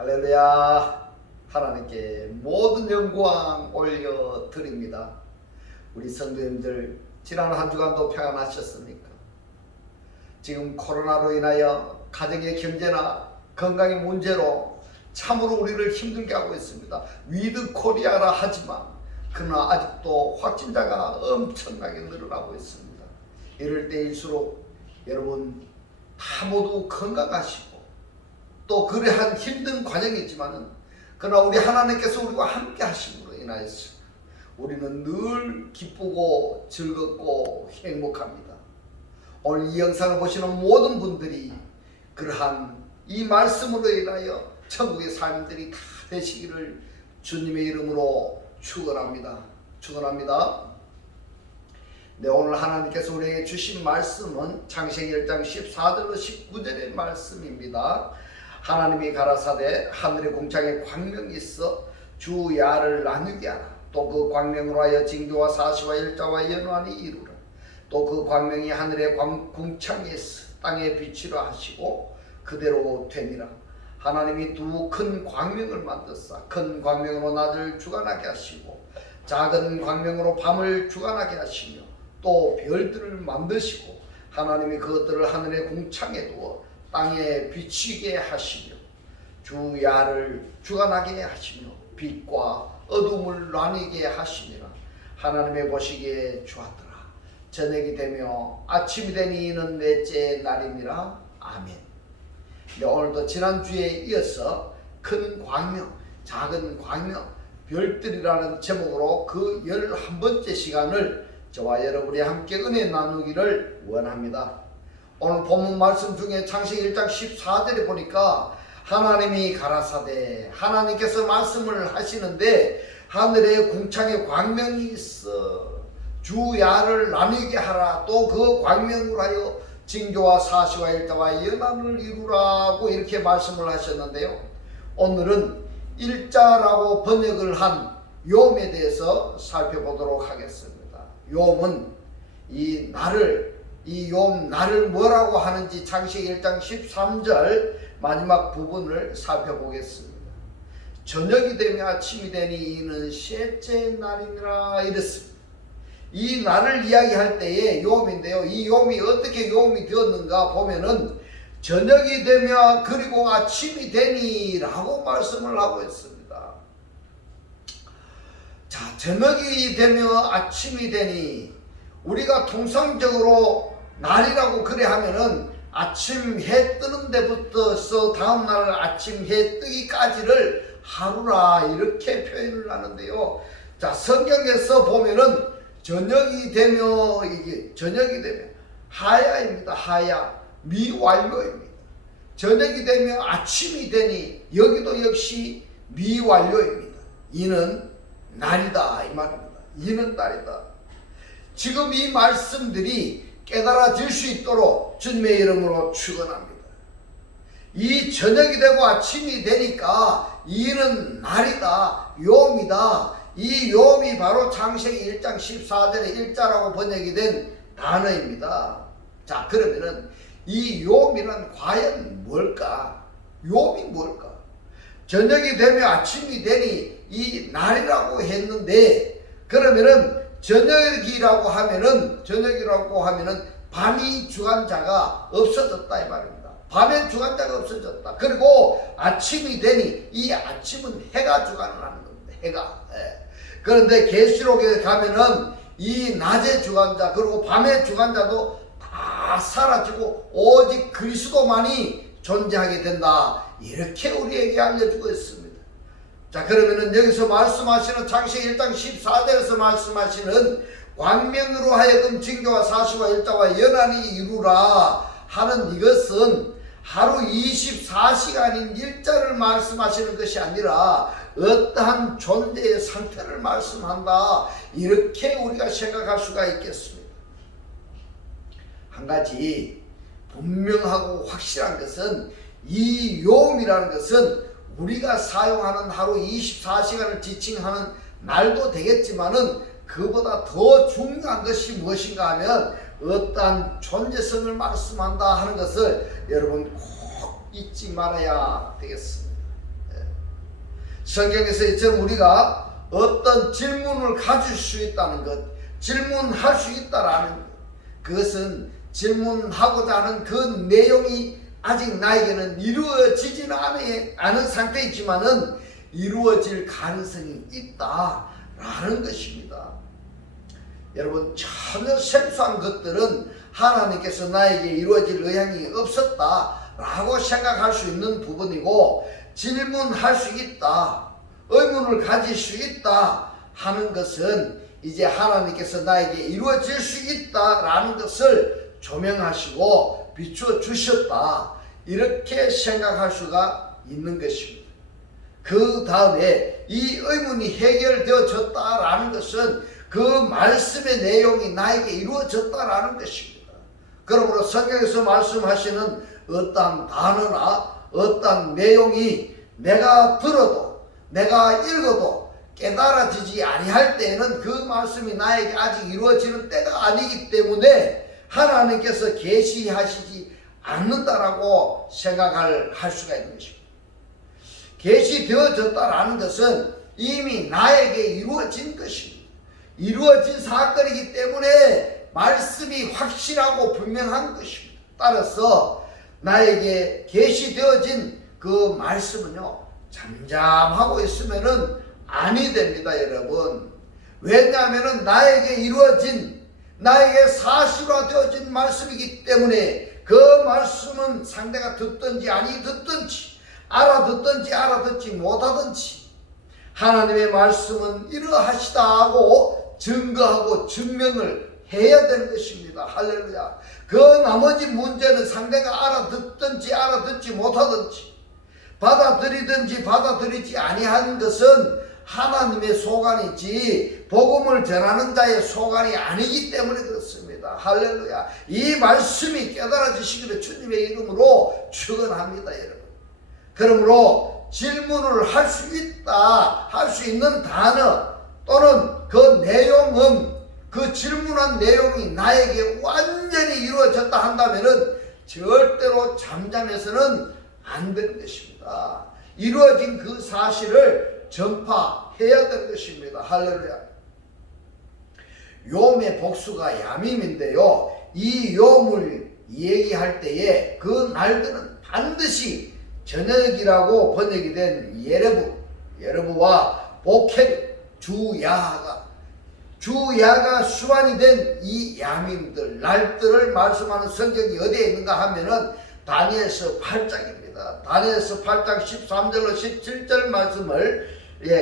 할렐루야. 하나님께 모든 영광 올려드립니다. 우리 성도님들 지난 한 주간도 평안하셨습니까? 지금 코로나로 인하여 가정의 경제나 건강의 문제로 참으로 우리를 힘들게 하고 있습니다. 위드 코리아라 하지만 그러나 아직도 확진자가 엄청나게 늘어나고 있습니다. 이럴 때일수록 여러분 다 모두 건강하시고 또 그러한 힘든 과정이지만은 그러나 우리 하나님께서 우리와 함께 하심으로 인하여서 우리는 늘 기쁘고 즐겁고 행복합니다. 오늘 이 영상을 보시는 모든 분들이 그러한 이 말씀으로 인하여 천국의 삶들이 다 되시기를 주님의 이름으로 축원합니다. 네, 오늘 하나님께서 우리에게 주신 말씀은 창세기 1장 14절로 19절의 말씀입니다. 하나님이 가라사대 하늘의 궁창에 광명이 있어 주 야를 나누게 하라. 또 그 광명으로 하여 징조와 사시와 일자와 연환이 이루라. 또 그 광명이 하늘의 궁창에 있어 땅에 비치라 하시고 그대로 되니라. 하나님이 두 큰 광명을 만드사 큰 광명으로 낮을 주관하게 하시고 작은 광명으로 밤을 주관하게 하시며 또 별들을 만드시고 하나님이 그것들을 하늘의 궁창에 두어 땅에 비치게 하시며 주 야를 주관하게 하시며 빛과 어둠을 나뉘게 하시니라. 하나님의 보시기에 좋았더라. 저녁이 되며 아침이 되니 이는 넷째 날이니라. 아멘. 네, 오늘도 지난주에 이어서 큰 광명, 작은 광명, 별들이라는 제목으로 그 11번째 시간을 저와 여러분이 함께 은혜 나누기를 원합니다. 오늘 본문 말씀 중에 창세기 1장 14절에 보니까 하나님이 가라사대 하나님께서 말씀을 하시는데 하늘에 궁창에 광명이 있어 주 야를 나뉘게 하라. 또 그 광명으로 하여 징조와 사시와 일자와 연합을 이루라고 이렇게 말씀을 하셨는데요. 오늘은 일자라고 번역을 한 욤에 대해서 살펴보도록 하겠습니다. 욤은 이 욤 나를 뭐라고 하는지 창세기 1장 13절 마지막 부분을 살펴보겠습니다. 저녁이 되며 아침이 되니 이는 셋째 날이니라 이랬습니다. 이 날을 이야기할 때의 욤인데요. 이 욤이 어떻게 욤이 되었는가 보면은 저녁이 되며 그리고 아침이 되니 라고 말씀을 하고 있습니다. 자, 저녁이 되며 아침이 되니 우리가 통상적으로 날이라고 그래 하면은 아침 해 뜨는 데부터서 다음날 아침 해 뜨기까지를 하루라 이렇게 표현을 하는데요. 자, 성경에서 보면은 저녁이 되며 하야입니다. 하야 미완료입니다. 저녁이 되며 아침이 되니 여기도 역시 미완료입니다. 이는 날이다 이 말입니다. 이는 날이다. 지금 이 말씀들이 깨달아질 수 있도록 주님의 이름으로 축원합니다. 이 저녁이 되고 아침이 되니까 이는 날이다, 욤이다. 이 욤이 바로 창세기 1장 14절의 일자라고 번역이 된 단어입니다. 자, 그러면은 이 욤이란 과연 뭘까? 욤이 뭘까? 저녁이 되며 아침이 되니 이 날이라고 했는데 그러면은 저녁이라고 하면은 밤이 주관자가 없어졌다 이 말입니다. 밤에 주관자가 없어졌다. 그리고 아침이 되니 이 아침은 해가 주관을 하는 겁니다. 해가. 그런데 계시록에 가면은 이 낮의 주관자 그리고 밤의 주관자도 다 사라지고 오직 그리스도만이 존재하게 된다. 이렇게 우리에게 알려주고 있습니다. 자, 그러면은 여기서 말씀하시는 창세기 1장 14절에서 말씀하시는 광명으로 하여금 징조와 사시와 일자와 연한이 이루라 하는 이것은 하루 24시간인 일자를 말씀하시는 것이 아니라 어떠한 존재의 상태를 말씀한다. 이렇게 우리가 생각할 수가 있겠습니다. 한 가지 분명하고 확실한 것은 이 욤이라는 것은 우리가 사용하는 하루 24시간을 지칭하는 날도 되겠지만은 그보다 더 중요한 것이 무엇인가 하면 어떠한 존재성을 말씀한다 하는 것을 여러분 꼭 잊지 말아야 되겠습니다. 성경에서 이처럼 우리가 어떤 질문을 가질 수 있다는 것, 질문할 수 있다라는 것, 그것은 질문하고자 하는 그 내용이 아직 나에게는 이루어지지는 않은 상태이지만은 이루어질 가능성이 있다라는 것입니다. 여러분, 전혀 생소한 것들은 하나님께서 나에게 이루어질 의향이 없었다라고 생각할 수 있는 부분이고, 질문할 수 있다, 의문을 가질 수 있다 하는 것은 이제 하나님께서 나에게 이루어질 수 있다라는 것을 조명하시고 비추어 주셨다, 이렇게 생각할 수가 있는 것입니다. 그 다음에 이 의문이 해결되어졌다라는 것은 그 말씀의 내용이 나에게 이루어졌다라는 것입니다. 그러므로 성경에서 말씀하시는 어떠한 단어나 어떠한 내용이 내가 들어도 내가 읽어도 깨달아지지 아니할 때에는 그 말씀이 나에게 아직 이루어지는 때가 아니기 때문에 하나님께서 계시하시지 않는다라고 생각할 수가 있는 것입니다. 계시되어졌다라는 것은 이미 나에게 이루어진 것입니다. 이루어진 사건이기 때문에 말씀이 확실하고 분명한 것입니다. 따라서 나에게 계시되어진 그 말씀은요, 잠잠하고 있으면은 아니 됩니다, 여러분. 왜냐하면은 나에게 이루어진, 나에게 사실화되어진 말씀이기 때문에 그 말씀은 상대가 듣든지 아니 듣든지, 알아듣든지 알아듣지 못하든지 하나님의 말씀은 이러하시다 하고 증거하고 증명을 해야 되는 것입니다. 할렐루야. 그 나머지 문제는 상대가 알아듣든지 알아듣지 못하든지 받아들이든지 받아들이지 아니한 것은 하나님의 소관이지 복음을 전하는 자의 소관이 아니기 때문에 그렇습니다. 할렐루야. 이 말씀이 깨달아지시기를 주님의 이름으로 축원합니다, 여러분. 그러므로 질문을 할 수 있다, 할 수 있는 단어 또는 그 내용은, 그 질문한 내용이 나에게 완전히 이루어졌다 한다면은 절대로 잠잠해서는 안 되는 것입니다. 이루어진 그 사실을 전파해야 되는 것입니다. 할렐루야. 욤의 복수가 야밈인데요, 이 욤을 얘기할 때에 그 날들은 반드시 저녁이라고 번역이 된 예레부와 보켈, 주야가 수완이 된 이 야밈들, 날들을 말씀하는 성경이 어디에 있는가 하면은 다니엘서 8장입니다. 다니엘서 8장 13절로 17절 말씀을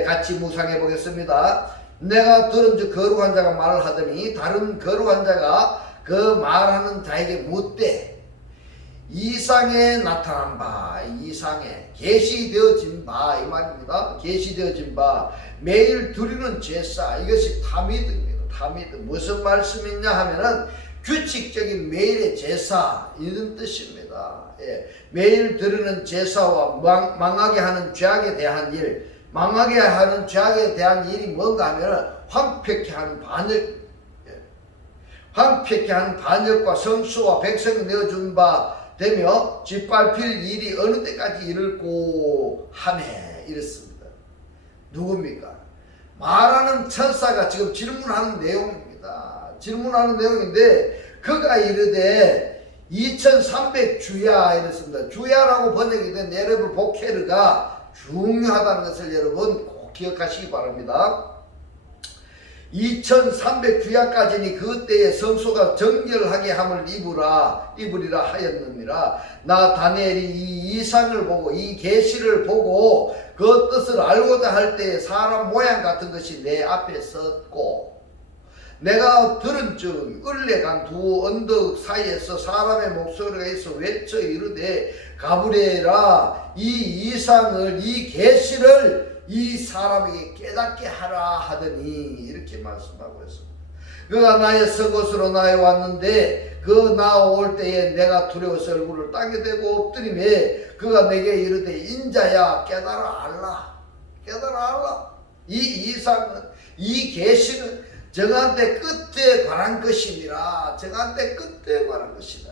같이 묵상해 보겠습니다. 내가 들은즉 거룩한 자가 말을 하더니 다른 거룩한 자가 그 말하는 자에게 묻되, 이상에 나타난 바, 이상에 계시되어진 바, 이 말입니다. 계시되어진 바, 매일 드리는 제사, 이것이 타미드입니다. 타미드. 무슨 말씀이냐 하면은 규칙적인 매일의 제사, 이런 뜻입니다. 매일 드리는 제사와 망하게 하는 죄악에 대한 일, 망하게 하는 죄악에 대한 일이 뭔가 하면은 황폐케 하는 반역, 황폐케 하는 반역과 성수와 백성이 내어준 바 되며 짓밟힐 일이 어느 때까지 이를고 하매, 이랬습니다. 누굽니까? 말하는 천사가 지금 질문하는 내용입니다. 질문하는 내용인데 그가 이르되 2300주야 이랬습니다. 주야라고 번역이 된 예레부 보케르가 중요하다는 것을 여러분 꼭 기억하시기 바랍니다. 2300주야까지니 그때의 성소가 정결하게 함을 입으리라 하였느니라. 나 다니엘이 이 이상을 보고 이 계시를 보고 그 뜻을 알고자 할 때에 사람 모양 같은 것이 내 앞에 섰고, 내가 들은즉 을레간 두 언덕 사이에서 사람의 목소리가 있어 외쳐 이르되 가브리엘아, 이 이상을, 이 계시를 이 사람에게 깨닫게 하라 하더니, 이렇게 말씀하고 있습니다. 그가 나의 서곳으로 나에 왔는데 그 나올 때에 내가 두려워서 얼굴을 땅에 대고 엎드리매 그가 내게 이르되 인자야 깨달아 알라, 깨달아 알라. 이 이상은, 이 계시는 정한때 끝에 관한 것이니라. 정한때 끝에 관한 것이다.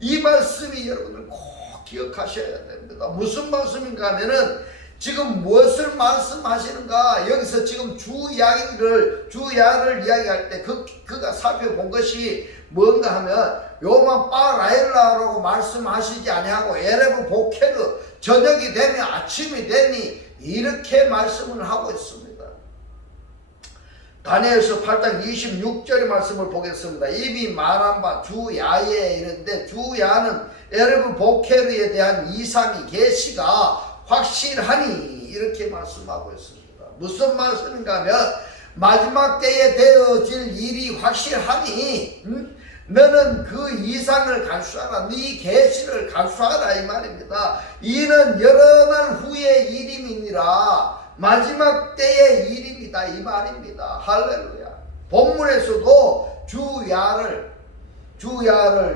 이 말씀이 여러분들 꼭 기억하셔야 됩니다. 무슨 말씀인가 하면은 지금 무엇을 말씀하시는가? 여기서 지금 주야를 이야기할 때 그가 살펴본 것이 뭔가 하면 요만 빠라일라라고 말씀하시지 아니하고 에레브 보케르 저녁이 되면 아침이 되니 이렇게 말씀을 하고 있습니다. 다니엘서 8장 26절의 말씀을 보겠습니다. 이미 말한 바 주야에 이르는데 주야는 에르브 보케르에 대한 이상이 계시가 확실하니 이렇게 말씀하고 있습니다. 무슨 말씀인가 하면 마지막 때에 되어질 일이 확실하니 너는 그 이상을 간수하라. 네 계시를 간수하라 이 말입니다. 이는 여러 날 후의 일임이니라. 마지막 때의 일입니다 이 말입니다. 할렐루야. 본문에서도 주야를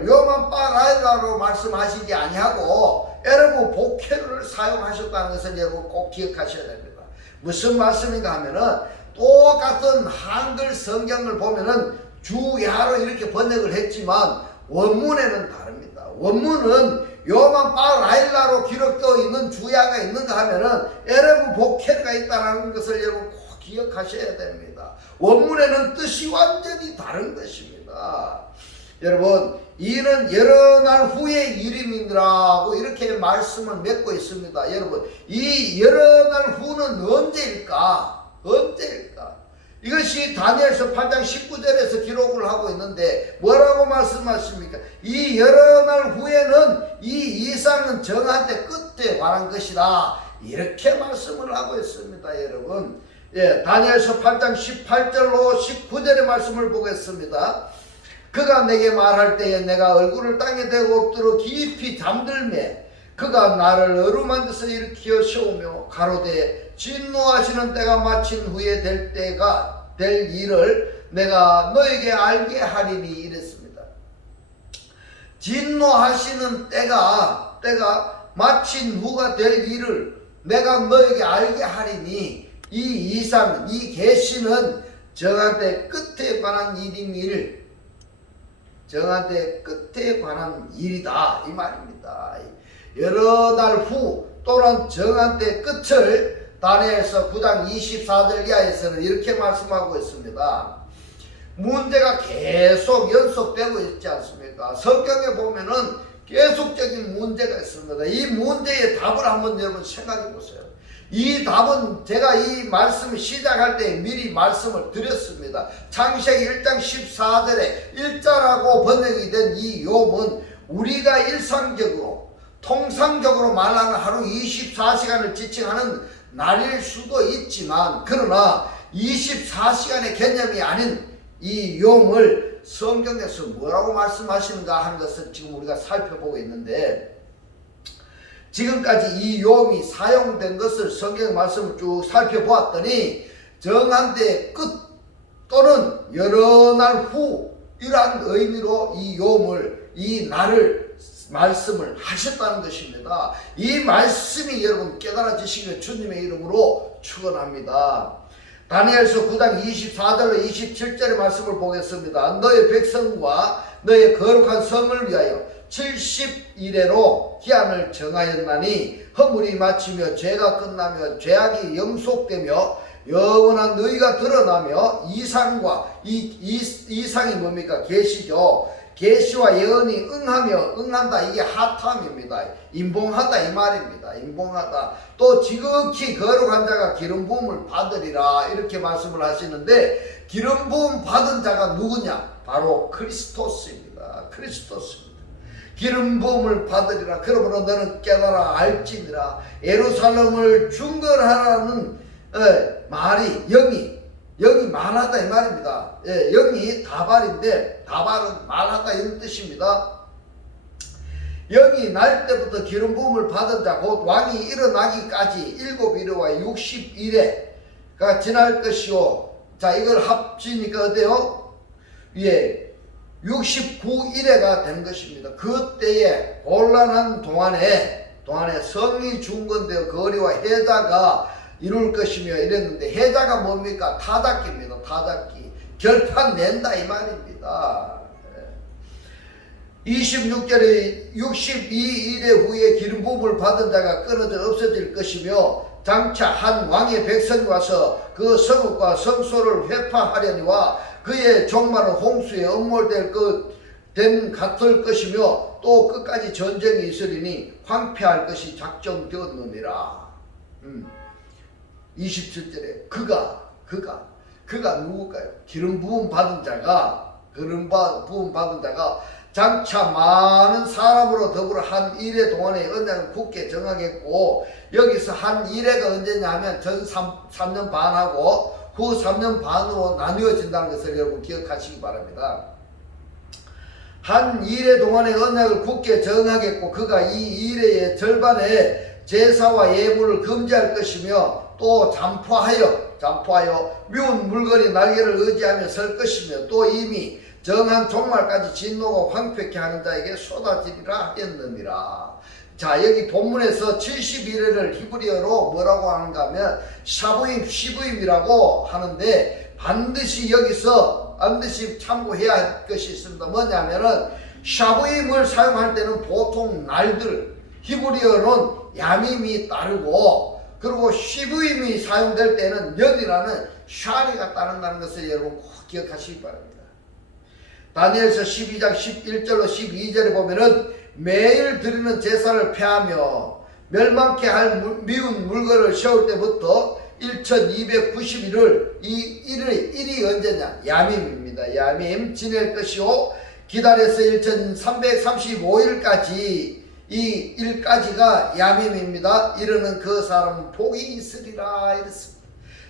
요만 빠라일라로 말씀하시지 아니하고 에르브 보케르를 사용하셨다는 것을 여러분 꼭 기억하셔야 됩니다. 무슨 말씀인가 하면은 똑같은 한글 성경을 보면은 주야로 이렇게 번역을 했지만 원문에는 다릅니다. 원문은 요만 빠라일라로 기록되어 있는 주야가 있는가 하면은 에르브 보케르가 있다는 것을 여러분 꼭 기억하셔야 됩니다. 원문에는 뜻이 완전히 다른 것입니다. 여러분 이는 여러 날 후의 일임이라고 이렇게 말씀을 맺고 있습니다. 여러분 이 여러 날 후는 언제일까? 이것이 다니엘서 8장 19절에서 기록을 하고 있는데 뭐라고 말씀하십니까? 이 여러 날 후에는 이 이상은 정한때 끝에 관한 것이다. 이렇게 말씀을 하고 있습니다. 여러분 다니엘서 8장 18절로 19절의 말씀을 보겠습니다. 그가 내게 말할 때에 내가 얼굴을 땅에 대고 엎드려 깊이 잠들매 그가 나를 어루만져서 일으켜 세우며 가로되 진노하시는 때가 마친 후에 될 일을 내가 너에게 알게 하리니 이랬습니다. 진노하시는 때가 마친 후가 될 일을 내가 너에게 알게 하리니 이 이상 이 계시는 정한때 끝에 관한 일임을 정한때 끝에 관한 일이다 이 말입니다. 여러 날 후 또는 정한때 끝을 다니엘서 9장 24절 이하에서는 이렇게 말씀하고 있습니다. 문제가 계속 연속되고 있지 않습니까? 성경에 보면은 계속적인 문제가 있습니다. 이 문제의 답을 한번 여러분 생각해 보세요. 이 답은 제가 이 말씀을 시작할 때 미리 말씀을 드렸습니다. 창세기 1장 14절에 일자라고 번역이 된 이 욥은 우리가 통상적으로 말하는 하루 24시간을 지칭하는 날일 수도 있지만 그러나 24시간의 개념이 아닌 이 욥을 성경에서 뭐라고 말씀하시는가 하는 것을 지금 우리가 살펴보고 있는데 지금까지 이 욥이 사용된 것을 성경 말씀을 쭉 살펴보았더니 정한때 끝 또는 여러 날 후 이러한 의미로 이 욥을 이 날을 말씀을 하셨다는 것입니다. 이 말씀이 여러분 깨달아지시길 주님의 이름으로 축원합니다. 다니엘서 9장 24절로 27절의 말씀을 보겠습니다. 너의 백성과 너의 거룩한 성을 위하여 70일에로 기한을 정하였나니 허물이 마치며 죄가 끝나며 죄악이 영속되며 영원한 너희가 드러나며 이상과 이상이 뭡니까? 계시죠. 계시와 예언이 응한다 이게 하탐입니다. 임봉하다 이 말입니다. 임봉하다. 또 지극히 거룩한 자가 기름 부음을 받으리라 이렇게 말씀을 하시는데 기름 부음 받은 자가 누구냐? 바로 그리스도스입니다. 기름 부음을 받으리라. 그러므로 너는 깨달아 알지니라. 예루살렘을 중건하라는 말이 영이 말하다 이 말입니다. 영이 다발인데 다발은 말하다 이런 뜻입니다. 영이 날 때부터 기름 부음을 받은 자 곧 왕이 일어나기까지 7일과 60일에가 지날 것이요. 자 이걸 합치니까 어때요? 69일에가 된 것입니다. 그때에 곤란한 동안에 성이 중건되어 거리와 해자가 이룰 것이며 이랬는데 해자가 뭡니까? 타작기입니다. 타작기. 결판 낸다 이 말입니다. 26절에 62일의 후에 기름 부음을 받은 자가 끊어져 없어질 것이며 장차 한 왕의 백성이 와서 그 성읍과 성소를 회파하려니와 그의 종말은 홍수에 엄몰될 됨 같을 것이며 또 끝까지 전쟁이 있으리니 황폐할 것이 작정되었느니라. 27절에 그가 누굴까요? 기름 부음 받은 자가 장차 많은 사람으로 더불어 한 일해 동안의 언약을 굳게 정하겠고, 여기서 한 일해가 언제냐 하면 전 3년 반하고 후 3년 반으로 나뉘어진다는 것을 여러분 기억하시기 바랍니다. 한 일해 동안의 언약을 굳게 정하겠고, 그가 이 일해의 절반에 제사와 예물을 금지할 것이며 또 잠포하여 미운 물건이 날개를 의지하며 설 것이며 또 이미 정한 종말까지 진노가 황폐케 하는 자에게 쏟아지리라 하였느니라. 자, 여기 본문에서 71회를 히브리어로 뭐라고 하는가 하면 시부임이라고 하는데, 반드시 여기서 참고해야 할 것이 있습니다. 뭐냐면은 샤부임을 사용할 때는 보통 날들, 히브리어는 야밈이 따르고, 그리고 시부임이 사용될 때는 년이라는 샤리가 따른다는 것을 여러분 꼭 기억하시기 바랍니다. 다니엘서 12장 11절로 12절에 보면은 매일 드리는 제사를 폐하며 멸망케 할 미운 물건을 세울 때부터 1290일을 이 1이 언제냐? 야밈입니다. 야밈 지낼 것이요, 기다려서 1335일까지 이 일까지가 야밈입니다. 이르는 그 사람은 복이 있으리라 이랬습니다.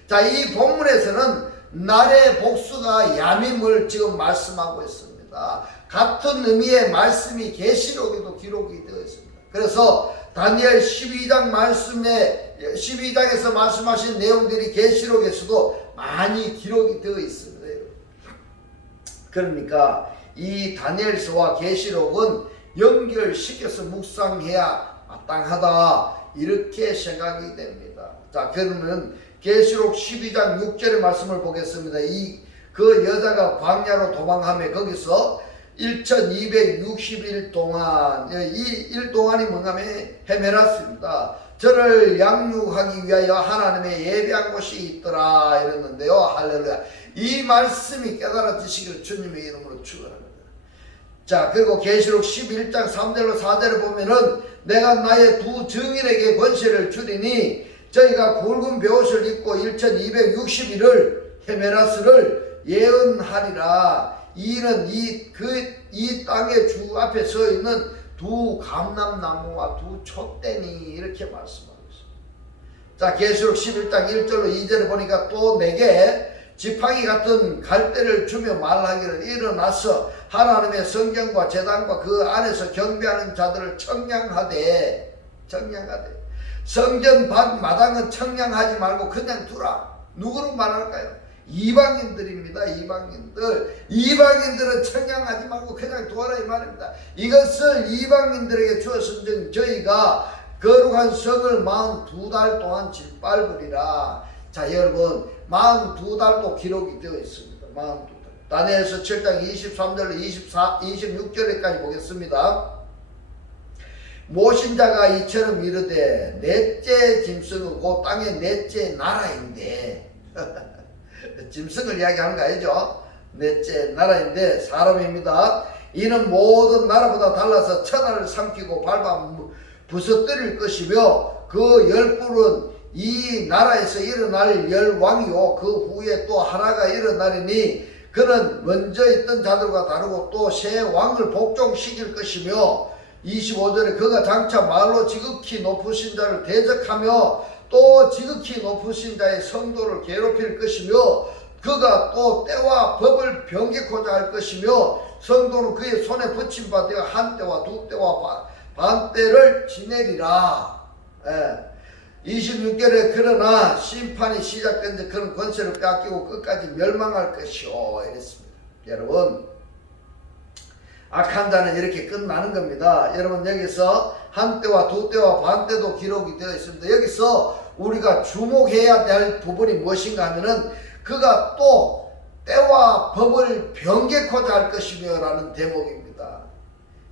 자, 이 본문에서는 날의 복수가 야밈을 지금 말씀하고 있습니다. 같은 의미의 말씀이 계시록에도 기록이 되어 있습니다. 그래서 다니엘 12장에서 말씀하신 내용들이 계시록에서도 많이 기록이 되어 있습니다. 그러니까 이 다니엘서와 계시록은 연결시켜서 묵상해야 마땅하다, 이렇게 생각이 됩니다. 자, 그러면 계시록 12장 6절의 말씀을 보겠습니다. 그 여자가 광야로 도망하며 거기서 1260일 동안, 이 일 동안이 뭔가 하면 헤매랐습니다. 저를 양육하기 위하여 하나님의 예비한 곳이 있더라 이랬는데요. 할렐루야. 이 말씀이 깨달아지시기를 주님의 이름으로 축원합니다. 자, 그리고 계시록 11장 3절로 4절을 보면은 내가 나의 두 증인에게 권세를 주리니 저희가 굵은 베옷을 입고 1260일을 헤메라스를 예언하리라. 이는 이 땅의 주 앞에 서 있는 두 감람나무와 두 촛대니, 이렇게 말씀하고 있습니다. 자, 계시록 11장 1절로 2절에 보니까 또 내게 지팡이 같은 갈대를 주며 말하기를 일어나서 하나님의 성전과 제단과 그 안에서 경배하는 자들을 청량하되 성전 밖 마당은 청량하지 말고 그냥 두라. 누구로 말할까요? 이방인들입니다. 이방인들은 청량하지 말고 그냥 두어라 이 말입니다. 이것을 이방인들에게 주었은즉 저희가 거룩한 성을 42달 동안 짓밟으리라. 자, 여러분 42달도 기록이 되어 있습니다. 42달. 다니엘서 7장 23절로 26절까지 보겠습니다. 모신자가 이처럼 이르되 넷째 짐승은 곧 땅의 넷째 나라인데 짐승을 이야기하는 거 아니죠? 넷째 나라인데 사람입니다. 이는 모든 나라보다 달라서 천하를 삼키고 밟아 부서뜨릴 것이며 그 열불은 이 나라에서 일어날 열왕이요 그 후에 또 하나가 일어나리니 그는 먼저 있던 자들과 다르고 또 새 왕을 복종시킬 것이며 25절에 그가 장차 말로 지극히 높으신 자를 대적하며 또 지극히 높으신 자의 성도를 괴롭힐 것이며 그가 또 때와 법을 변개코자 할 것이며 성도는 그의 손에 붙임 바 되어 한 때와 두 때와 반 때를 지내리라. 26절에 그러나 심판이 시작된 데 그런 권세를 빼앗기고 끝까지 멸망할 것이오 이랬습니다. 여러분, 악한 자는 이렇게 끝나는 겁니다. 여러분, 여기서 한 때와 두 때와 반 때도 기록이 되어 있습니다. 여기서 우리가 주목해야 될 부분이 무엇인가 하면은 그가 또 때와 법을 변개코자 할 것이며 라는 대목입니다.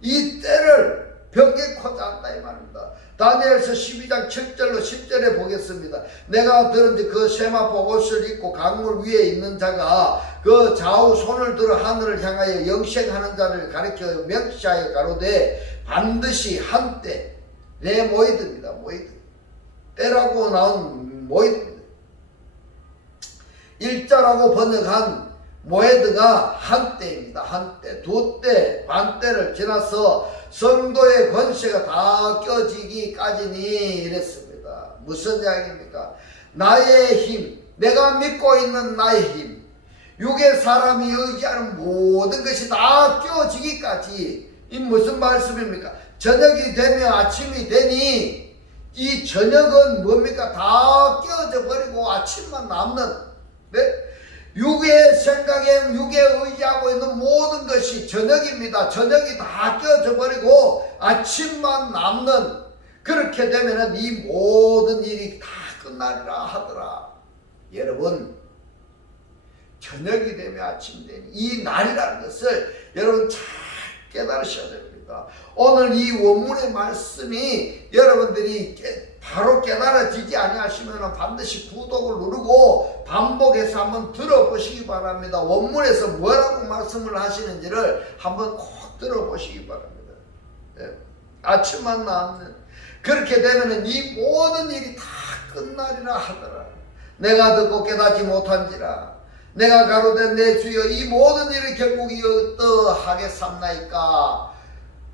이 때를 변개코자 한다 이 말입니다. 다니엘서 12장 7절로 10절에 보겠습니다. 내가 들은지 그 세마포 옷을 입고 강물 위에 있는 자가 그 좌우 손을 들어 하늘을 향하여 영생하는 자를 가리켜 명시하여 가로되 반드시 한때 레모이드입니다. 모이드 때라고 나온 모이드입니다. 일자라고 번역한 모에드가 한때입니다. 한때, 두때, 반때를 지나서 성도의 권세가 다 껴지기까지니 이랬습니다. 무슨 이야기입니까? 나의 힘, 내가 믿고 있는 나의 힘, 육의 사람이 의지하는 모든 것이 다 껴지기까지. 이 무슨 말씀입니까? 저녁이 되면 아침이 되니 이 저녁은 뭡니까? 다 껴져 버리고 아침만 남는, 네? 육의 생각에 육에 의지하고 있는 모든 것이 저녁입니다. 저녁이 다 껴져 버리고 아침만 남는, 그렇게 되면은 이 모든 일이 다 끝나리라 하더라. 여러분, 저녁이 되면 아침이 되니 이 날이라는 것을 여러분 잘 깨달으셔야 됩니다. 오늘 이 원문의 말씀이 여러분들이 바로 깨달아지지 아니하시면 반드시 구독을 누르고 반복해서 한번 들어보시기 바랍니다. 원문에서 뭐라고 말씀을 하시는지를 한번 꼭 들어보시기 바랍니다. 네. 아침만 남는, 그렇게 되면 이 모든 일이 다 끝나리라 하더라. 내가 듣고 깨닫지 못한지라 내가 가로되 내 주여 이 모든 일이 결국이 어떠하겠삼나이까.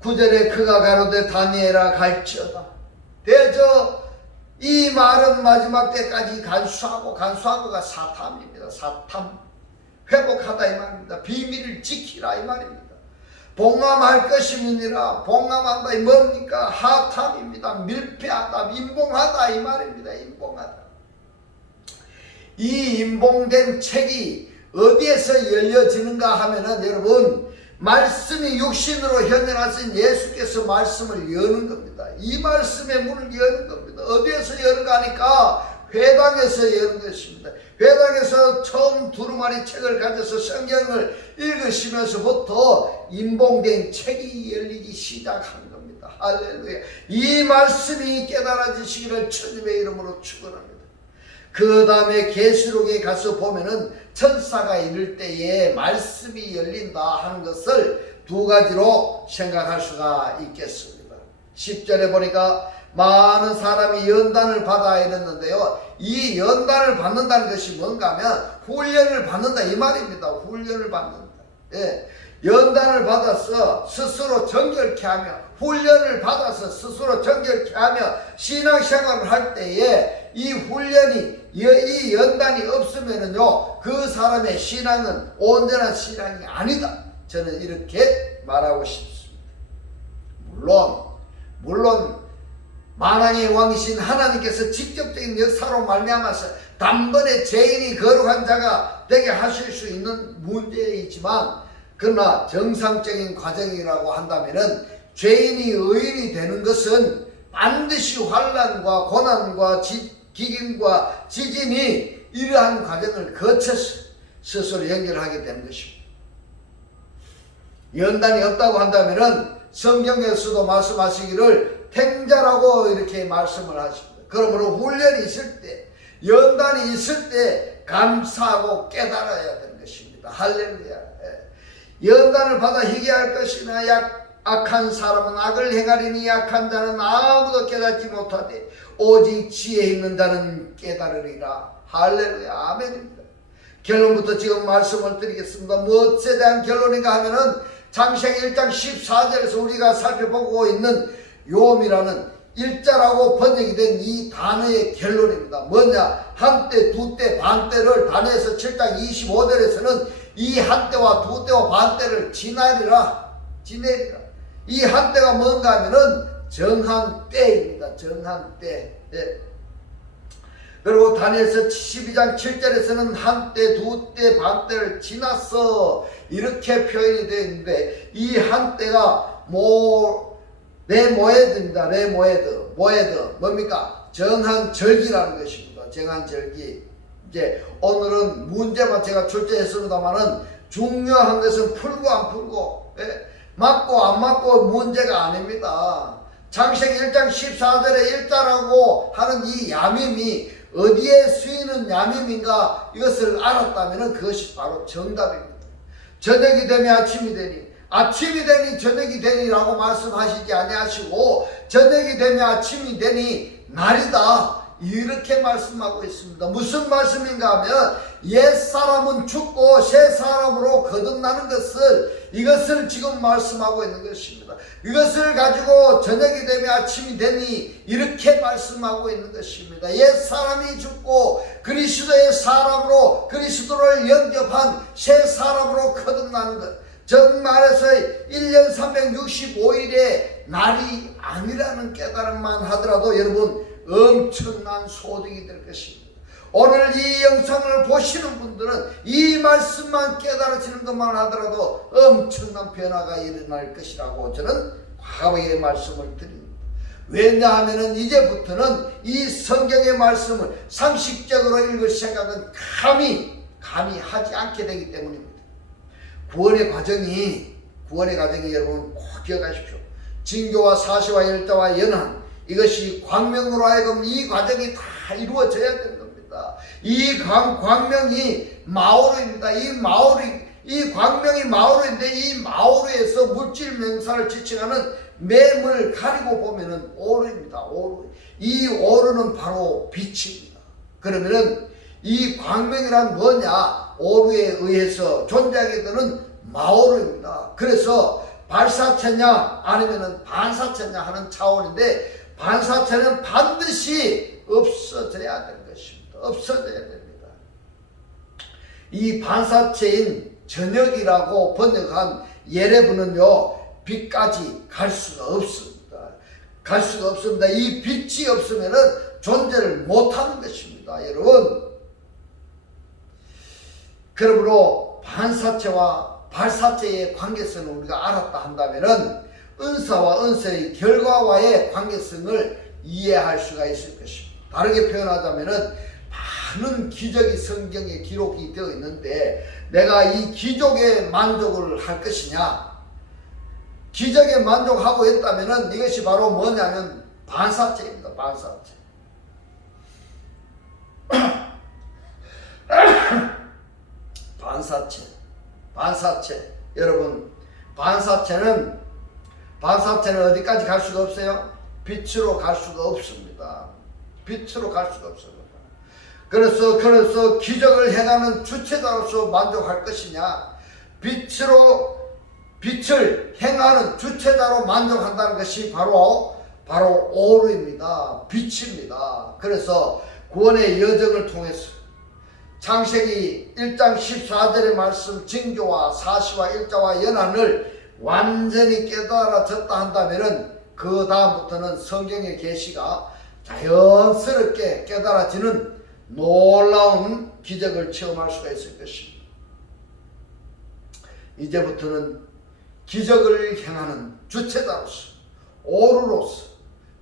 9절에 그가 가로되 다니엘아 갈지어다. 대저 이 말은 마지막 때까지 간수하고가 사탐입니다. 사탐, 회복하다 이 말입니다. 비밀을 지키라 이 말입니다. 봉함할 것임이니라. 봉함한다 이 뭡니까? 하탐입니다. 밀폐하다, 임봉하다 이 말입니다. 임봉하다. 이 임봉된 책이 어디에서 열려지는가 하면은 여러분, 말씀이 육신으로 현현하신 예수께서 말씀을 여는 겁니다. 이 말씀의 문을 여는 겁니다. 어디에서 여는가 하니까 회당에서 여는 것입니다. 회당에서 처음 두루마리 책을 가져서 성경을 읽으시면서부터 임봉된 책이 열리기 시작한 겁니다. 할렐루야. 이 말씀이 깨달아지시기를 주님의 이름으로 축원합니다. 그 다음에 계시록에 가서 보면은 천사가 이를 때에 말씀이 열린다 하는 것을 두 가지로 생각할 수가 있겠습니다. 10절에 보니까 많은 사람이 연단을 받아 이랬는데요. 이 연단을 받는다는 것이 뭔가 하면 훈련을 받는다 이 말입니다. 훈련을 받는다. 예. 연단을 받아서 스스로 정결케 하며, 훈련을 받아서 스스로 정결케 하며 신앙생활을 할 때에 이 훈련이, 이 연단이 없으면은요 그 사람의 신앙은 온전한 신앙이 아니다. 저는 이렇게 말하고 싶습니다. 물론 만왕의 왕이신 하나님께서 직접적인 역사로 말미암아서 단번에 죄인이 거룩한 자가 되게 하실 수 있는 문제이지만, 그러나 정상적인 과정이라고 한다면은 죄인이 의인이 되는 것은 반드시 환난과 고난과 기근과 지진이 이러한 과정을 거쳐서 스스로 연결하게 되는 것입니다. 연단이 없다고 한다면은 성경에서도 말씀하시기를 탱자라고 이렇게 말씀을 하십니다. 그러므로 훈련이 있을 때, 연단이 있을 때 감사하고 깨달아야 되는 것입니다. 할렐루야. 연단을 받아 희귀할 것이나 악한 사람은 악을 행하리니 약한 자는 아무도 깨닫지 못하되 오직 지혜 있는 자는 깨달으리라. 할렐루야. 아멘입니다. 결론부터 지금 말씀을 드리겠습니다. 무엇에 대한 결론인가 하면은 창세기 1장 14절에서 우리가 살펴보고 있는 요음이라는 일자라고 번역이 된 이 단어의 결론입니다. 뭐냐? 한때, 두때, 반때를 다니엘서 7장 25절에서는 이 한때와 두때와 반때를 지내리라. 이 한때가 뭔가 하면은 정한 때입니다. 정한 때. 예. 그리고 다니엘서 12장 7절에서는 한때, 두때, 반때를 지났어. 이렇게 표현이 되어 있는데, 이 한때가 레모에드입니다. 모에드. 뭡니까? 정한 절기라는 것입니다. 정한 절기. 이제 오늘은 문제만 제가 출제했습니다만은 중요한 것은 풀고 안 풀고, 예? 맞고 안 맞고 문제가 아닙니다. 창세기 1장 14절에 일자라고 하는 이 야밈이 어디에 쓰이는 야밈인가 이것을 알았다면 그것이 바로 정답입니다. 저녁이 되면 아침이 되니, 아침이 되니 저녁이 되니라고 말씀하시지 아니하시고 저녁이 되면 아침이 되니 날이다 이렇게 말씀하고 있습니다. 무슨 말씀인가 하면 옛사람은 죽고 새사람으로 거듭나는 것을, 이것을 지금 말씀하고 있는 것입니다. 이것을 가지고 저녁이 되면 아침이 되니 이렇게 말씀하고 있는 것입니다. 옛사람이 죽고 그리스도의 사람으로 그리스도를 영접한 새사람으로 거듭나는 것, 즉 말해서 1년 365일의 날이 아니라는 깨달음만 하더라도 여러분 엄청난 소득이 될 것입니다. 오늘 이 영상을 보시는 분들은 이 말씀만 깨달아지는 것만 하더라도 엄청난 변화가 일어날 것이라고 저는 과거의 말씀을 드립니다. 왜냐하면 이제부터는 이 성경의 말씀을 상식적으로 읽을 생각은 감히 하지 않게 되기 때문입니다. 구원의 과정이 여러분 꼭 기억하십시오. 징조와 사시와 열자와 연한, 이것이 광명으로 하여금 이 과정이 다 이루어져야 되는 겁니다. 이 광명이 마오르입니다. 이 광명이 마오르인데 이 마오르에서 물질 명사를 지칭하는 맴을 가리고 보면은 오르입니다. 오르. 이 오르는 바로 빛입니다. 그러면은 이 광명이란 뭐냐? 오르에 의해서 존재하게 되는 마오르입니다. 그래서 발사체냐 아니면은 반사체냐 하는 차원인데, 반사체는 반드시 없어져야 되는 것입니다. 없어져야 됩니다. 이 반사체인 저녁이라고 번역한 예레브는요, 빛까지 갈 수가 없습니다. 갈 수가 없습니다. 이 빛이 없으면은 존재를 못하는 것입니다. 여러분, 그러므로 반사체와 발사체의 관계성을 우리가 알았다 한다면은 은사와 은사의 결과와의 관계성을 이해할 수가 있을 것입니다. 다르게 표현하자면은 많은 기적이 성경에 기록이 되어 있는데 내가 이 기적에 만족을 할 것이냐, 기적에 만족하고 있다면은 이것이 바로 뭐냐면 반사체입니다. 반사체. 여러분, 반사체는 어디까지 갈 수가 없어요? 빛으로 갈 수가 없습니다. 그래서 기적을 행하는 주체자로서 만족할 것이냐, 빛을 행하는 주체자로 만족한다는 것이 바로 오르입니다. 빛입니다. 그래서 구원의 여정을 통해서 창세기 1장 14절의 말씀 징조와 사시와 일자와 연한을 완전히 깨달아졌다 한다면은 그 다음부터는 성경의 계시가 자연스럽게 깨달아지는 놀라운 기적을 체험할 수가 있을 것입니다. 이제부터는 기적을 행하는 주체자로서, 오르로서,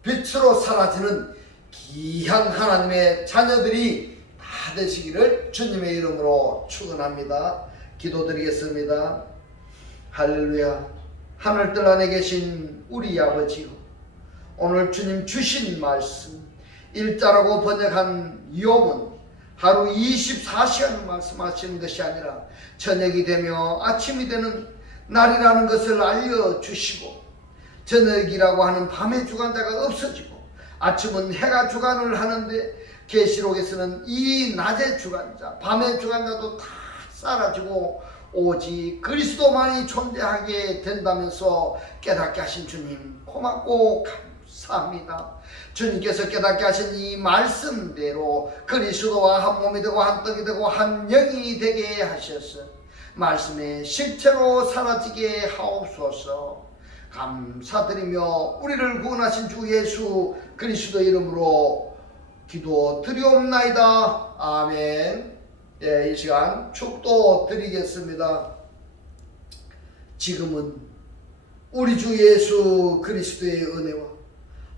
빛으로 사라지는 귀한 하나님의 자녀들이 다 되시기를 주님의 이름으로 축원합니다. 기도드리겠습니다. 할렐루야. 하늘들 안에 계신 우리 아버지요, 오늘 주님 주신 말씀 일자라고 번역한 욥은 하루 24시간 말씀하시는 것이 아니라 저녁이 되며 아침이 되는 날이라는 것을 알려주시고, 저녁이라고 하는 밤의 주관자가 없어지고 아침은 해가 주관을 하는데 계시록에서는 이 낮의 주관자, 밤의 주관자도 다 사라지고 오직 그리스도만이 존재하게 된다면서 깨닫게 하신 주님 고맙고 감사합니다. 주님께서 깨닫게 하신 이 말씀대로 그리스도와 한 몸이 되고 한 떡이 되고 한 영이 되게 하셔서 말씀의 실체로 사라지게 하옵소서. 감사드리며 우리를 구원하신 주 예수 그리스도 이름으로 기도 드리옵나이다. 아멘. 이 시간 축도 드리겠습니다. 지금은 우리 주 예수 그리스도의 은혜와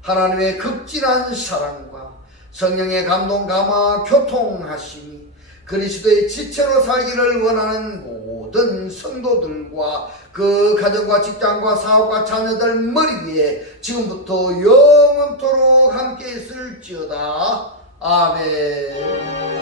하나님의 극진한 사랑과 성령의 감동 감화 교통하심이 그리스도의 지체로 살기를 원하는 모든 성도들과 그 가정과 직장과 사업과 자녀들 머리 위에 지금부터 영원토록 함께 있을지어다. 아멘.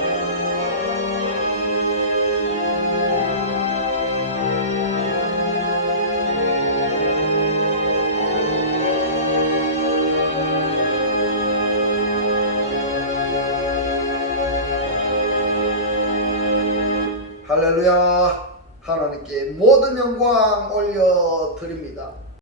할렐루야. 하나님께 모든 영광 올려드립니다.